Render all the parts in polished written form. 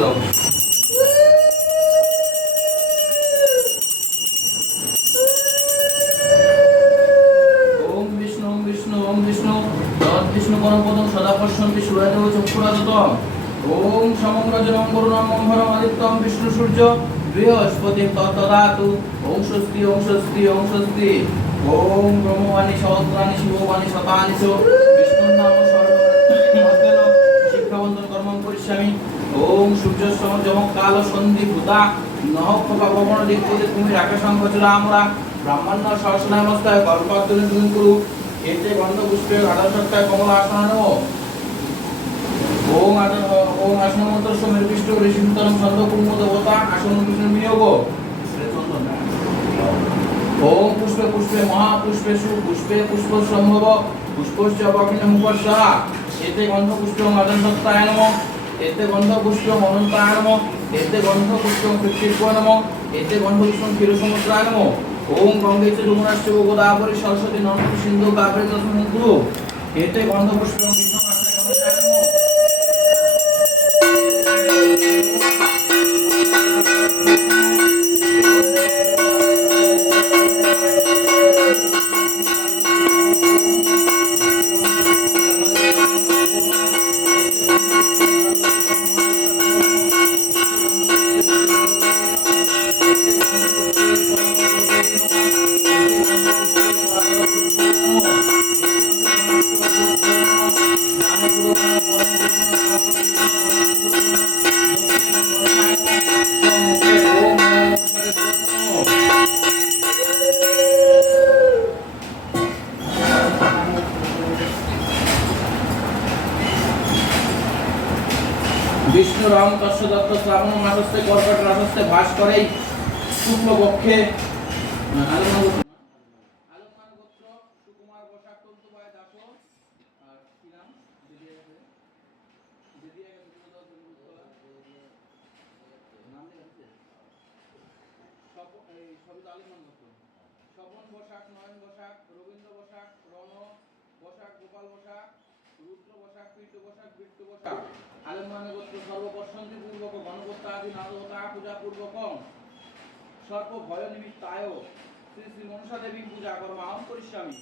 দাও। ওম বিষ্ণু ওম বিষ্ণু ওম বিষ্ণু তৎ বিষ্ণু পরমপদং সদা পশ্যন্তি সূর্যদেব চক্ষুরাদতম। ওম সমগ্রজনং করুণাং মঙ্গলং আদিত্যং বিষ্ণু সূর্য বৃহস্পতি তৎতদাতু। ওম স্বস্তি ওম স্বস্তি ওম স্বস্তি। ওম ব্রহ্মবাণী সহস্রাণি শিববাণী শতানি চ বিষ্ণুর নাম সর্বমতেন শিক্ষাবন্ধন কর্মং করিষ্যামি। ওম সূর্যস্য যমক কাল সন্ধি ভূতা নহঃ প্রভাবণ দিক্পদে তুমি রাকেশং গজরামরা ব্রাহ্মণ সহস্রনামস্তায় কল্পদ্রুম দুম কুরু এতে গন্ধ পুষ্পে আদর্শত্তায় কমলাসনানো। ওম আসন মন্ত্র সমীরবিষ্ট ঋষিতরম ছন্দ কুর্ম দেবতা আসন বিষ্ণু বিয়োগ। ওম পুষ্পে পুষ্পে মহাপুষ্পে সুপুষ্পে পুষ্প সম্ভব পুষ্পশ্চ অবক্ষিণ মুখস্যা এতে গন্ধ পুষ্প আদর্শত্তায় নমঃ। এতে গন্ধ পুষ্প অনন্তায় নমঃ। এতে গন্ধ পুষ্প কৃত্তিক্য নমঃ। এতে গন্ধ পুষ্প ক্ষীরসমুদ্রায় নমঃ। ওম গঙ্গে চ যমুনাশ্চ গোদাবরী সরস্বতী নর্মদা সিন্ধু কাবেরী তস্মিन् কুরু এতে গন্ধ পুষ্প বিষ্ণু মাতায় গণেশায় নমঃ। বিষ্ণু রাম তস্য দত্ত শ্রাবণ মাসস্তে কর্কট রাসস্তে ভাস করে শুক্লপক্ষে আলম্মান গোত্র সুকুমার বসাক তন্তুবায় দাস আর কি নাম দিদি আছে দিদি নাম আছে সব এই সবই তো আলম্মান গোত্র। স্বপন বসাক নয়ন বসাক রবীন্দ্র বসাক রণ বসাক গোপাল বসাক রুদ্র বসাক কীর্ত বসাক বৃত্ত বসাক আলম্মান গোত্র সর্বপশ্যন্তি পূর্বক গণপত্যাদি নাদতা পূজা পূর্বকং সর্ব ভয় নিমিত্তায় শ্রী শ্রী মনসা দেবী পূজা কর্ম আহম করিষ্যামি।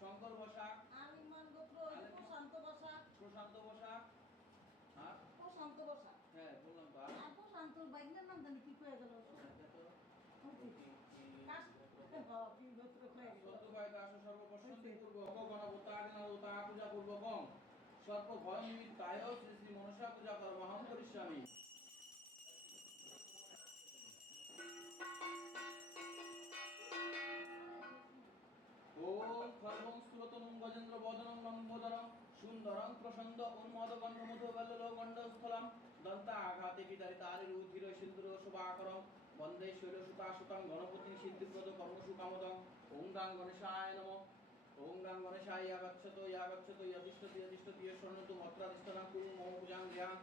শঙ্কর বসাক আলিমান গোত্র প্রশান্ত বসাক প্রশান্ত বসাক আর প্রশান্ত বসাক হ্যাঁ বললাম তো আর প্রশান্ত বাইকের নাম জানি কি কয়ে গেল সর্ব ভয় নিমিত্তায় শ্রী শ্রী মনসা পূজা কর্ম আহম করিষ্যামি। ওম খর্বং স্থূলতনুং গজেন্দ্র বদনং লম্বোদরং সুন্দরং প্রসন্দ উন্মদগন্ধ মধুবল্লল গণ্ডস্থলম দন্তা আঘাতে বিদারিতারি রুধির সিন্ধুর শোভাকরং বন্দে শৈলসুতা সুতং গণপতি সিদ্ধিপ্রদ কর্মসুকামদং। ওম গাং গণেশায় নমঃ। ওম গাং গণেশায় ইয়াগচ্ছতো ইয়াতিষ্ঠতি ইয়াতিষ্ঠতি স্বর্ণতু ভদ্রাদিষ্ঠনাং কুরু মম পূজাং জ্ঞান।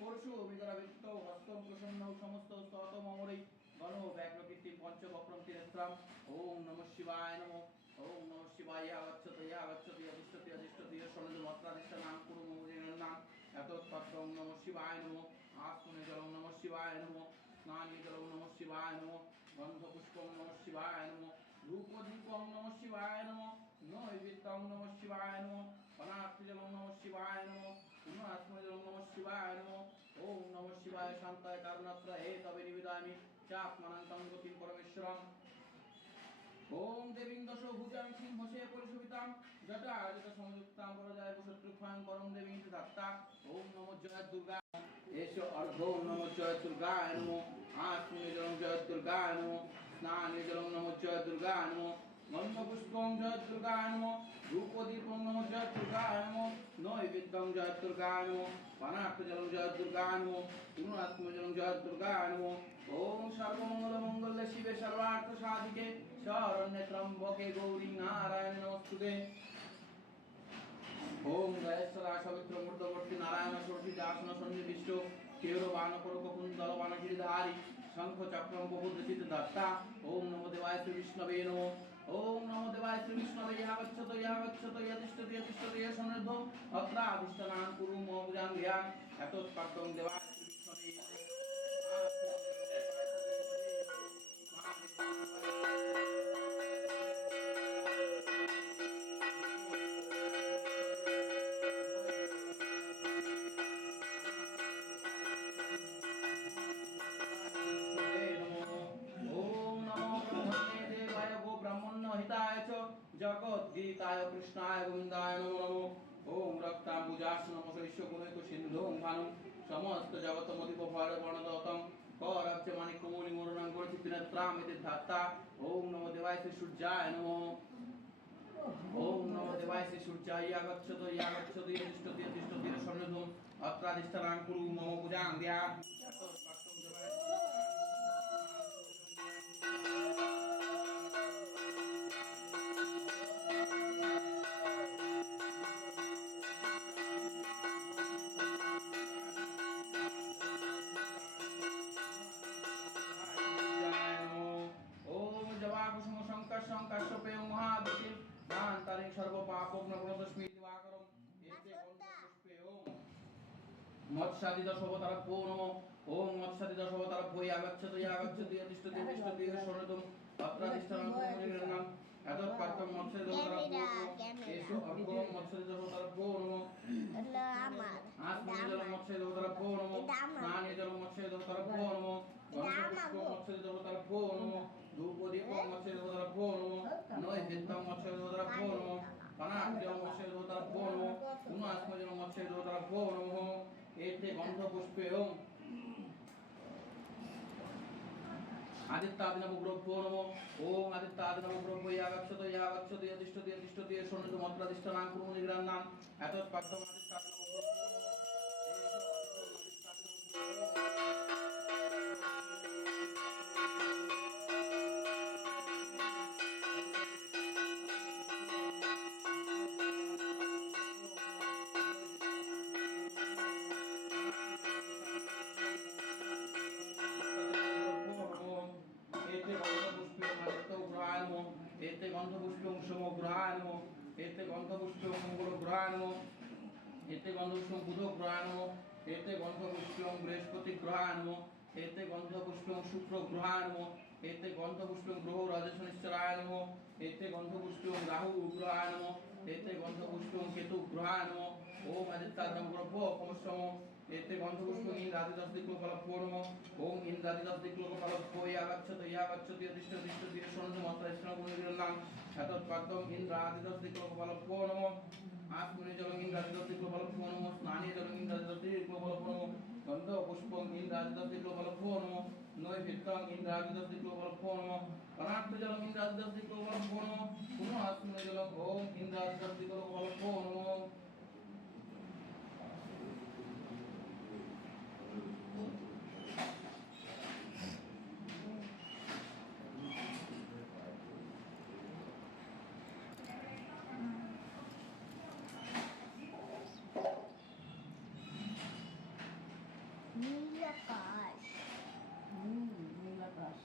পরশু বিদরাবিত্ত হস্তম প্রসন্ন সমস্ত স্তত মমরে গণ ব্যাঘ্রকীর্তি পঞ্চবক্রম তিরস্ত্রাম। ওম নমঃ শিবায় নমঃ। ओम नमः शिवाय गच्छतु यतिष्ठति अधिष्ठति शरणमात्राधिष्ठानां कुरु मोदिनां यतोत्पत्तं नमः शिवाय नमो आत्मनिजलं नमः शिवाय नमो स्नानिजलं नमः शिवाय नमो गन्धपुष्पं नमः शिवाय नमो धूपदीपं नमः शिवाय नमो नैवेद्यं नमः शिवाय नमो पनार्तिजलं नमः शिवाय नमो पुनरात्मजलं नमः शिवाय नमो ओम नमः शिवाय शान्ताय कारणत्रये तवे निवेदयामि चात्मनन्तं गतिं परमेश्वरम् ओम देवीं दशभुजां सिंहसे परिशोभितां जटाजट संयुक्तां वरदाय शत्रुभ्यां परं देवीं दत्ता ओम नमो जय दुर्गा एषो अर्घो नमो जय दुर्गाय नमो आत्मनिजलं जय दुर्गाय नमो स्नानिजलं नमो जय दुर्गाय नमो गन्धपुष्पं जय दुर्गाय नमो धूपदीपं नमो जय दुर्गाय नमो नैवेद्यं जय दुर्गाय नमो पानार्थजलं जय दुर्गाय नमो पुनरात्मजलं जय दुर्गाय नमो ओम सर्वमंगलमंगल्ये शिवे सर्वार्थसाधिके शरण्ये त्र्यंबके गौरी नारायणे नमोस्तुते ओम गयेश्वरा सवित्र मूर्तवर्ती नारायण षोडशी दासन सन्निविष्टो केवलवान कुंडल वानगिरिधारी शंख चक्रम बहुदृशित दत्ता ओम नमो देवाय श्री विष्णवे नमो ओम नमो देवाय श्री विष्णवे यावच्छतो यतिष्ठति यतिष्ठति सन्निधो अत्राधिष्ठानां कुरु मोमुजां ध्यान यतोत्पत्तं देवाय श्री विष्णवे हिताय च जगद्गीताय कृष्णाय गोविंदाय नमो नमो ओम रक्तांबुजासन नमो गुणैक सिंधु भानु समस्त जगतमधिप भर वर्णदतम करक्ष माणिक्य मौनि मोरणां गुणचित्तिनेत्रामिति धात्ता ओम नमो देवाय श्री सूर्याय नमो ओम नमो देवाय श्री सूर्याय गच्छतु यतिष्ठति यतिष्ठति सन्निधं अत्राधिष्ठानां कुरु मम पूजां ध्यान शंकरपेय महादेव दान्तारिं सर्व पापोग्नप्रणतस्मै दिवाकरं एते गन्धपुष्पेयो मत्स्यादि दशवतारभ्यो नमो ओम मत्स्यादि दशवतारभ्यो यागच्छतु यतिष्ठति यतिष्ठति शरणतम् अत्राधिष्ठानं कुरुनिर्णं यतोत्पत्तं मत्स्यादि दशवतारभ्यो एषो अर्घो मत्स्यादि दशवतारभ्यो नमो आत्मनिजलं मत्स्यादि दशवतारभ्यो नमो स्नानिजलं मत्स्यादि दशवतारभ्यो नमो गन्धपुष्पं मत्स्यादि दशवतारभ्यो नमो धूपदीपं मत्स्यादि दशवतारभ्यो नमो नैवेद्यं मत्स्यादि दशवतारभ्यो नमो पनार्घ्यं मत्स्यादि दशवतारभ्यो नमो पुनरात्मजलं मत्स्यादि दशवतारभ्यो नमो एते गन्धपुष्पेयो आदित्यादिनवग्रभ्यो नमो ओम आदित्यादिनवग्रभ्यो यागच्छतु यतिष्ठति यतिष्ठति शरणितमत्राधिष्ठानां कुरु निग्रहणां यतोत्पत्तं आदित्यादिनवग्रभ्यो एते गन्धपुष्पं समग्राय नमो एते गन्धपुष्पं मंगलग्राय नमो एते गन्धपुष्पं बुधग्राय नमो एते गन्धपुष्पं बृहस्पतिग्राय नमो एते गन्धपुष्पं शुक्रग्राय नमो एते गन्धपुष्पं ग्रह राजशनिश्चराय नमो एते गन्धपुष्पं राहुग्राय नमो एते गन्धपुष्पं केतुग्राय नमो ओम आदित्यादिनवग्रभ्यो कमस्वमो एते गन्धपुष्पं इन्द्रादिदशदिक्लोकफलभ्यो नमो ओम इन्द्रादिदशदिक्लोकफलभ्यो यागच्छतु यतिष्ठति यतिष्ठति शरणतमत्राधिष्ठानां कुरु निग्रहणां यतोत्पत्तं इन्द्रादिदशदिक्लोकफलभ्यो नमो आत्मनिजलं इन्द्रादिदशदिक्लोकफलभ्यो नमो स्नानिजलं इन्द्रादिदशदिक्लोकफलभ्यो नमो गन्धपुष्पं इन्द्रादिदशदिक्लोकफलभ्यो नमो नैवेद्यं इन्द्रादिदशदिक्लोकफलभ्यो नमो पनार्थजलं इन्द्रादिदशदिक्लोकफलभ्यो नमो पुनः आत्मनिजलं ओम इन्द्रादिदशदिक्लोकफलभ्यो नमो नीलाकाश नीलाकाश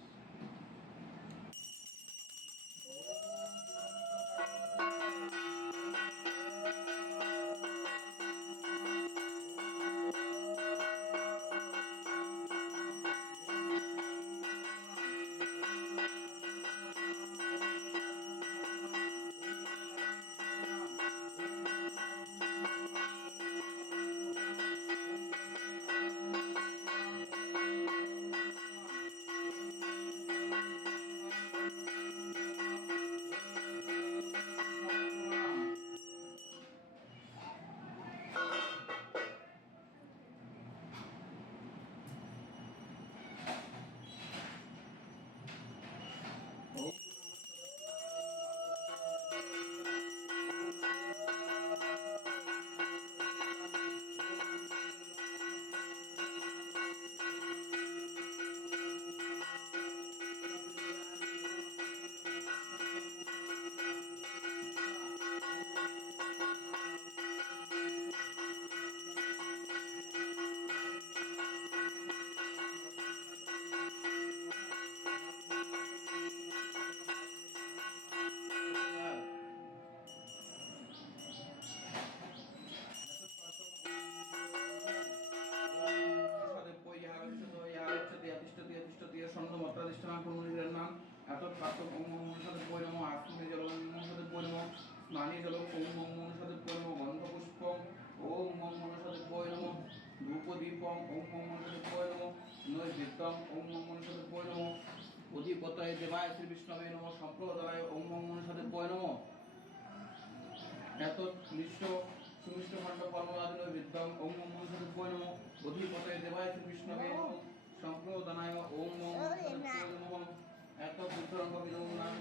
দেবায় শ্রী বিষ্ণবে নমঃ সম্প্রদায় ওম ওম মনসাদেবায় নমঃ এত মিষ্ট সুমিষ্ট খণ্ড পরমাদিন বিদ্যং ওম ওম মনসাদেবায় নমঃ অধিপতয়ে দেবায় শ্রী বিষ্ণবে নমঃ সম্প্রদায় ওম ওম মনসাদেবায় নমঃ এত বুদ্ধরঙ্গ বিদং নামে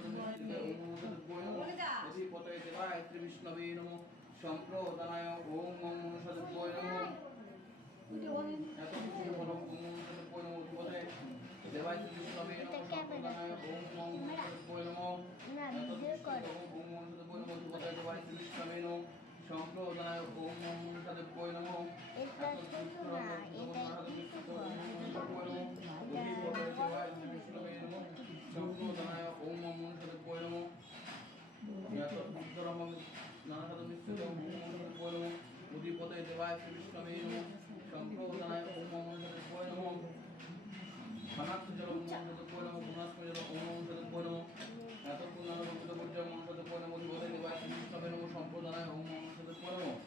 ওম ওম মনসাদেবায় নমঃ অধিপতয়ে দেবায় শ্রী বিষ্ণবে নমঃ সম্প্রদায় ওম ওম মনসাদেবায় নমঃ এত কিছু বলো ওম ওম মনসাদেবায় নমঃ অধিপতয়ে দেবায় শ্রী বিষ্ণবে নমঃ সম্প্রদায় ওম ওম মনসাদেবায় নমঃ এত কিছু ওম ওম মনসাদেবায় নমঃ অধিপতয়ে দেবায় শ্রী বিষ্ণবে নমঃ সম্প্রদায় ওম ওম মনসাদেবায় নমঃ এত বুদ্ধরঙ্গ দেবায় শ্রী বিষ্ণবে নমঃ সম্প্রদায় ওম ওম মনসাদেবায় নমঃ এত বুদ্ধরঙ্গ নানাসাদ মিশ্রিত ওম ওম মনসাদেবায় নমঃ অধিপতয়ে দেবায় শ্রী বিষ্ণবে নমঃ সম্প্রদায় ওম ওম মনসাদেবায় নমঃ ধনাত্ম জল ওম মনসাদেবায় নমঃ গুণাত্ম জল ওম মনসাদেবায় নমঃ এত পুণ্যান রূপিত পর্যায় মনসাদেবায় নমঃ অধিপতয়ে দেবায় শ্রী বিষ্ণবে নমঃ সম্প্রদায় ওম ওম মনসাদেবায় নমঃ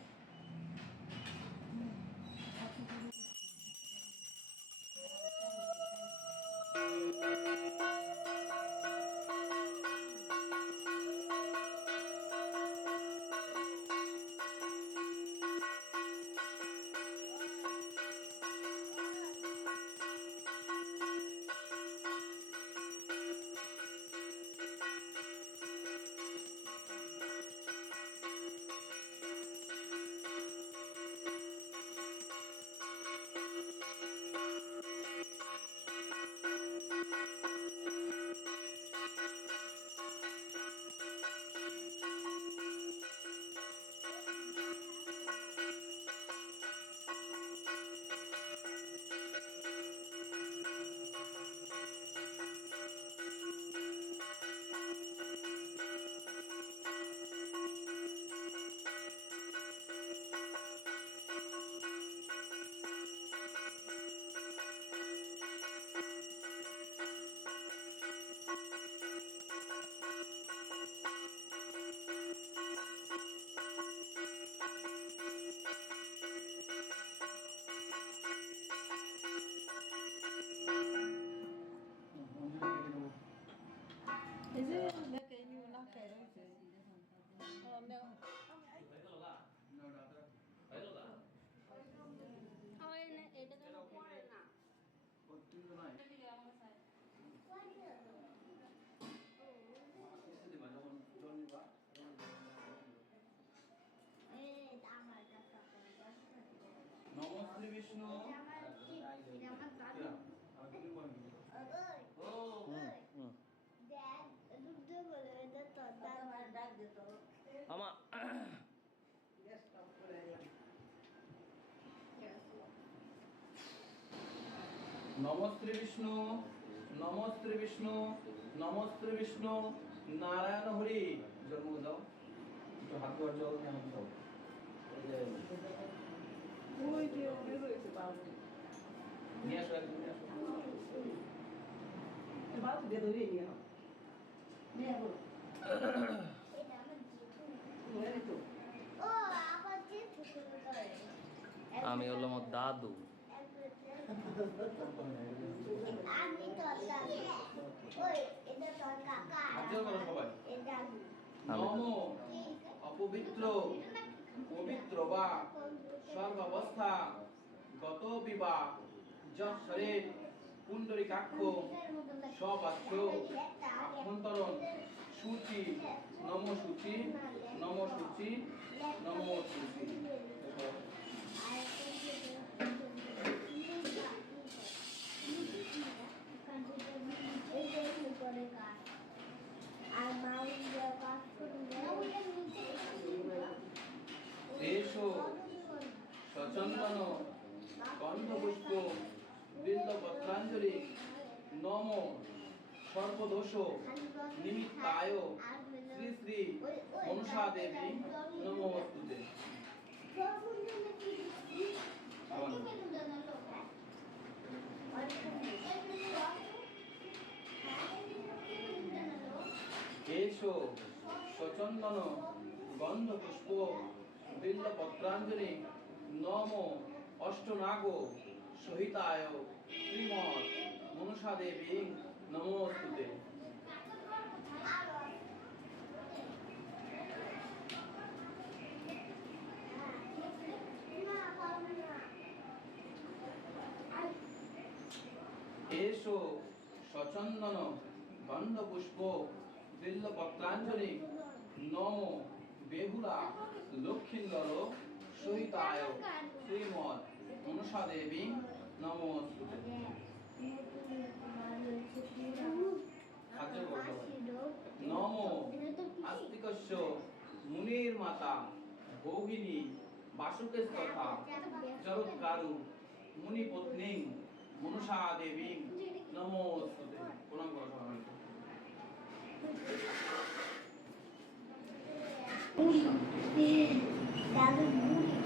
Is it making you not care? Oh no. এটা তো পড়ে না নমস্তে বিষ্ণু আমা নমস্তে বিষ্ণু নমস্তে বিষ্ণু নমস্তে বিষ্ণু নারায়ণ হরি জন্ম দাও একটু হাত ধোয়ার জল নিয়ে হাত দাও ওই যে বের হয়েছে বাবু নিয়ে আসো একদম নিয়ে আসো বাবু দিয়ে ধরে নিয়ে নাও নিয়ে বলো এই তো আমি হলাম ওর দাদু। নম অপবিত্র পবিত্র বা সর্বাবস্থা গত বিবা যশরের পুণ্ডরিকাক্ষ সবাক্ষ আভ্যন্তরণ সূচি নম সূচি নম সূচি নম সূচি এসো সচন্দন গন্ধপুষ্প বিল্বপত্রাঞ্জলি নম সর্বদোষ নিমিত্তায় শ্রী শ্রী মনসা দেবী নমস্তুতে। এসো সচন্দন গন্ধপুষ্প বিল্বপত্রাঞ্জলি নম অষ্টনাগ সহিতায় শ্রীমৎ মনসা দেবী নমস্তুতে। এসো সচন্দন গন্ধ পুষ্প বিল্ল পত্রাঞ্জলি নম বেহুলা লক্ষ্মীন্দর সহিতায় শ্রীমৎ মনসা দেবী নমস্তুতে। নম আস্তিকস্য মুনির মাতা ভৌগিনী বাসুকেশ তথা জগৎকারু মুনি পত্নী মনসা দেবী নমস্তুতে। প্রণাম করো সবাইকে। দাদু বুড়ি